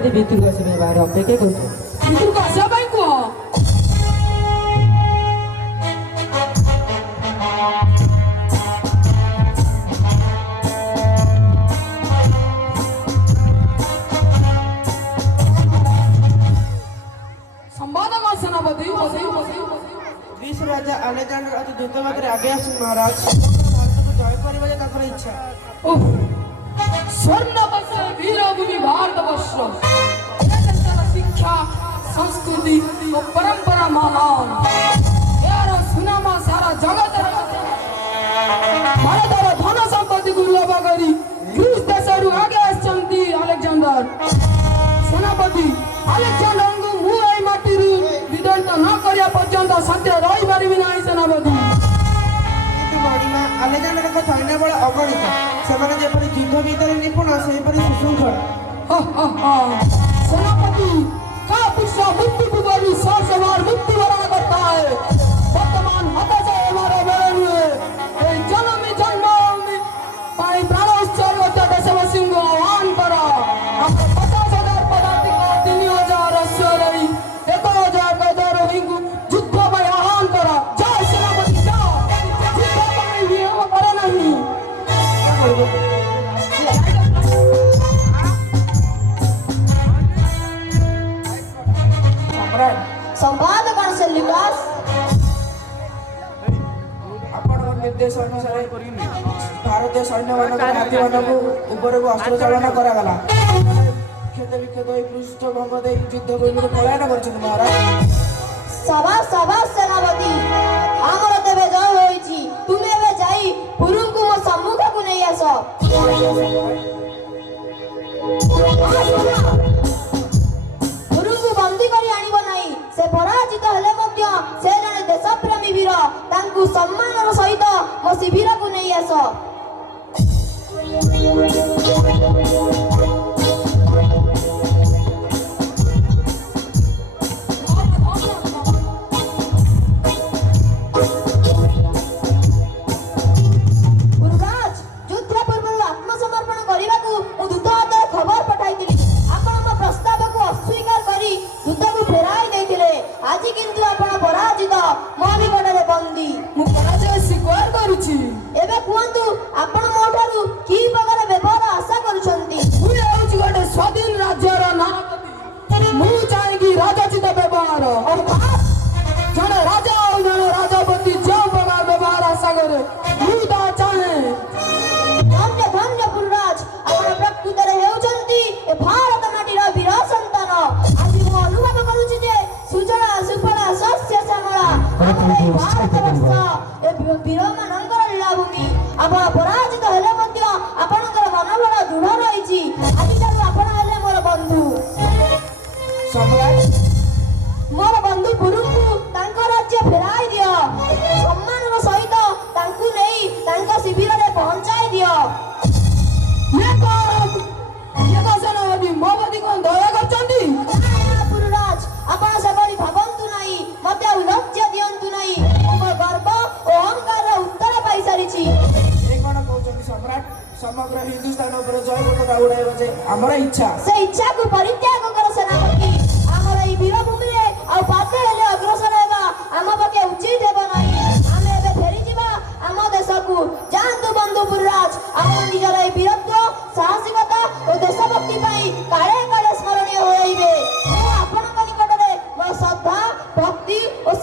ସେନାପତି ଭିତରକୁ ଆସିବେ ବାହାରେ ଅପେକ୍ଷା କରୁଛୁ। ଭିତରକୁ ଆସିବା ପାଇଁ କୁହ। संवाद का सेनापति ग्रीस राजा अलेक्जेंडर अति द्रुतगतिरे आगे आसुन महाराज। भारतକୁ ଜୟ କରିବା ଯେ ତାଙ୍କର ଇଚ୍ଛା। स्वर्णवर्ष वीरभूमि भारतवर्ष शिक्षा संस्कृति और परंपरा महान यार सुनामा सारा जगत भारतर धन संपत्ति को लोभ करी ग्रीस देशरू आगे आछंती अलेक्जेंडर सेनापति अलेक्जेंडर को मु एई माटी रु विदंत न करिया पर्यंत शांति रही पारिबि नाही सेनापति। ମଣିମା ଆଲେକ୍ଜାଣ୍ଡରଙ୍କ ସୈନ୍ୟ ବଳ ଅଗଣିତ। ସେମାନେ ଯେପରି ଯୁଦ୍ଧ ଭିତରେ ନିପୁଣ ସେହିପରି ସୁଶୃଙ୍ଖଳ। सेनापति का पुरुष मृत्यु पूर्व सौ बार मृत्यु वरण करता है। वर्तमान हताश हमारे बेड़े हुए जन्म जन्म पाई प्राण उत्सर्ग देशवासी को आह्वान करा। 50,000 पदाधिकारी 3,000 अश्वरी 1,000 गजरोही को युद्ध में आह्वान करा। जय सेनापति जाओ युद्ध में विराम करो नहीं। संवाद कौन से लुकास ଆପଣଙ୍କ ନିର୍ଦ୍ଦେଶ ଅନୁସାରେ ଭାରତୀୟ ସୈନ୍ୟମାନଙ୍କ ହାତୀମାନଙ୍କୁ ଉପରକୁ ଅସ୍ତ୍ର ଚାଳନା କରାଗଲା। କ୍ଷତ ବିକ୍ଷତ ହୋଇ ପୃଷ୍ଠଭଙ୍ଗ ଦେଇ ଯୁଦ୍ଧ ଭୂମିରୁ ପଳାୟନ କରିଛନ୍ତି ମହାରାଜ। सभा सेनापति आमर तेबे जय होईची तुमे एबे जाई पुरुंकु मो सम्मुख को नै आस। पुरुंकु बंदी करी आनिब नाही से पराजित हेले मध्य से जने देशप्रेमी वीर तांकु सम्मानर सहित मो शिविर को नै आस। मोर बंधु पुरुंकु तांको राज्य फेराई दियो सम्मानर सहित तांकु नै तांको शिविर रे पहुंचाई दियो। ये सेनापति मोबदी को दया करचंदी पुरुराज आपण सबरी भाबंतु नाही मते लज्जा दियंतु नाही मोर गर्व ओ अहंकार उत्तर पाई सारिछि। ए कोन कहउछन्ती सम्राट समग्र हिंदुस्तान ऊपर जय पताका उड़ाइबा जे हमर इच्छा। से इच्छा को परित्याग कर सेनापति हमर ई वीरभूमि रे आ पाते हेले अग्रसर हेबा आम पके उचित हेबा नाही। आमे एबे फेरी जिबा आम देश को जानतु बंधु पुरुराज आम निजर ई वीरत्व साहसिकता ओ देशभक्ति पाई काळे काळे स्मरणीय होइबे। मो आपनक निकटरे मो श्रद्धा भक्ति ओ